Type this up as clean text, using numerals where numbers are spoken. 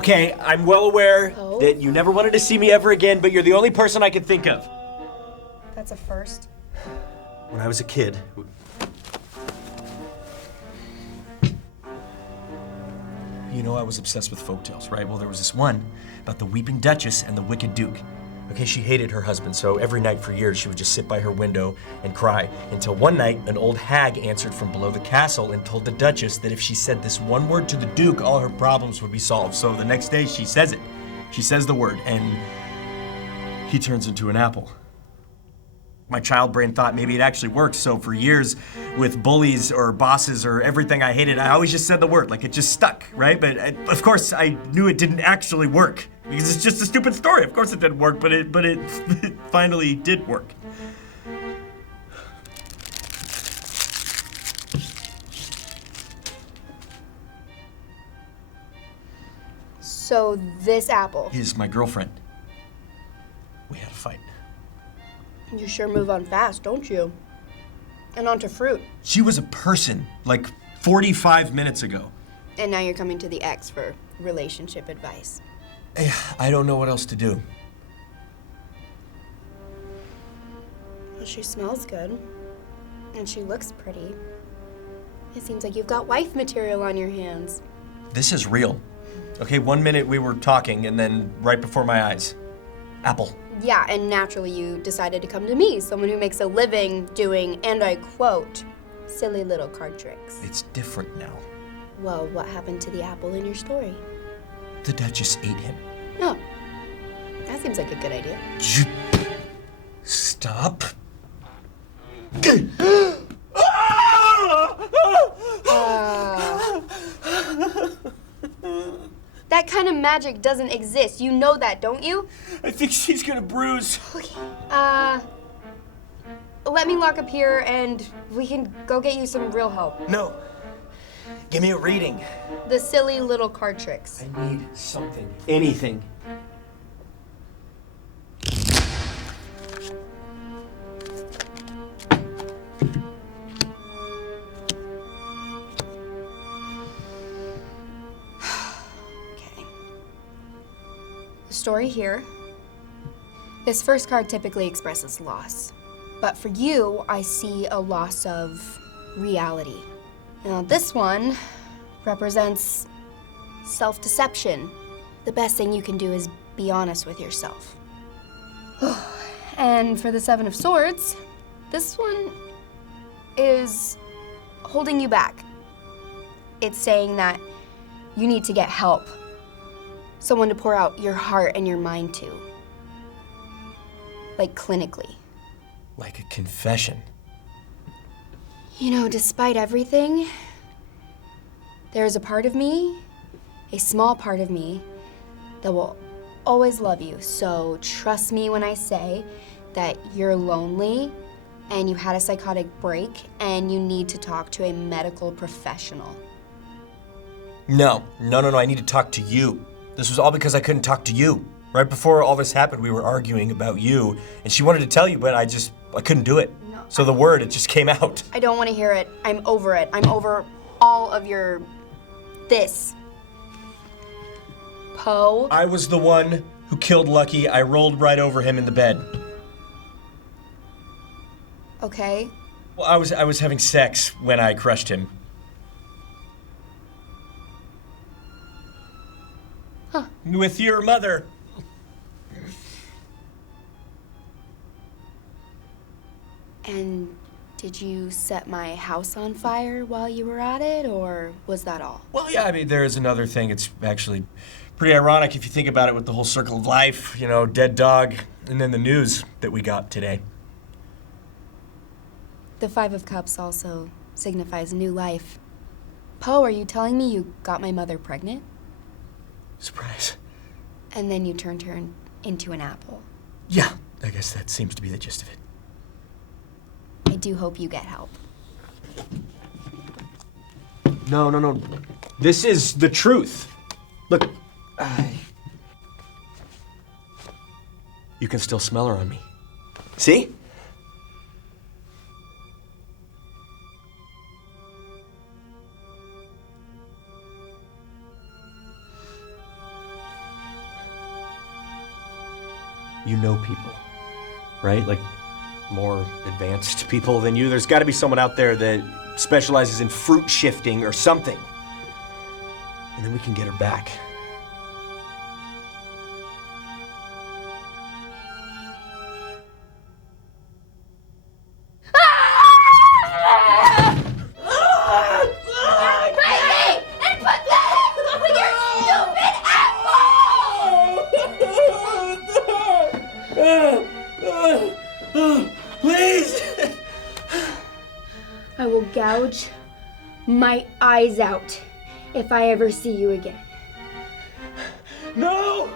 Okay, I'm well aware Oh. that you never wanted to see me ever again, but you're the only person I could think of. That's a first. When I was a kid. You know I was obsessed with folktales, right? Well, there was this one about the Weeping Duchess and the Wicked Duke. Okay, she hated her husband, so every night for years she would just sit by her window and cry. Until one night, an old hag answered from below the castle and told the Duchess that if she said this one word to the Duke, all her problems would be solved. So the next day she says it. She says the word, and he turns into an apple. My child brain thought maybe it actually worked, so for years with bullies or bosses or everything I hated, I always just said the word, like it just stuck, right? But of course I knew it didn't actually work, because it's just a stupid story. Of course it didn't work, but it finally did work. So this apple. Is my girlfriend. We had a fight. You sure move on fast, don't you? And onto fruit. She was a person, like 45 minutes ago. And now you're coming to the ex for relationship advice. I don't know what else to do. Well, she smells good. And she looks pretty. It seems like you've got wife material on your hands. This is real. Okay, 1 minute we were talking, and then right before my eyes, apple. Yeah, and naturally you decided to come to me, someone who makes a living doing, and I quote, silly little card tricks. It's different now. Well, what happened to the apple in your story? The Duchess ate him. Oh, that seems like a good idea. Stop. That kind of magic doesn't exist. You know that, don't you? I think she's gonna bruise. Let me lock up here and we can go get you some real help. No. Give me a reading. The silly little card tricks. I need something. Anything. Okay. The story here. This first card typically expresses loss. But for you, I see a loss of reality. Now, this one represents self-deception. The best thing you can do is be honest with yourself. And for the Seven of Swords, this one is holding you back. It's saying that you need to get help. Someone to pour out your heart and your mind to. Like clinically. Like a confession. You know, despite everything, there's a part of me, a small part of me, that will always love you. So trust me when I say that you're lonely and you had a psychotic break and you need to talk to a medical professional. No, I need to talk to you. This was all because I couldn't talk to you. Right before all this happened, we were arguing about you, and she wanted to tell you, but I couldn't do it. No. So the word, it just came out. I don't want to hear it. I'm over it. I'm over all of your this. Poe. I was the one who killed Lucky. I rolled right over him in the bed. Okay. Well, I was having sex when I crushed him. Huh. With your mother. And did you set my house on fire while you were at it, or was that all? Well, yeah, I mean, there is another thing. It's actually pretty ironic if you think about it with the whole circle of life, you know, dead dog, and then the news that we got today. The Five of Cups also signifies new life. Poe, are you telling me you got my mother pregnant? Surprise. And then you turned her into an apple? Yeah, I guess that seems to be the gist of it. I do hope you get help. No. This is the truth. Look, you can still smell her on me. See? you know people, right? Like more advanced people than you. There's got to be someone out there that specializes in fruit shifting or something. And then we can get her back. Please! I will gouge my eyes out if I ever see you again. No!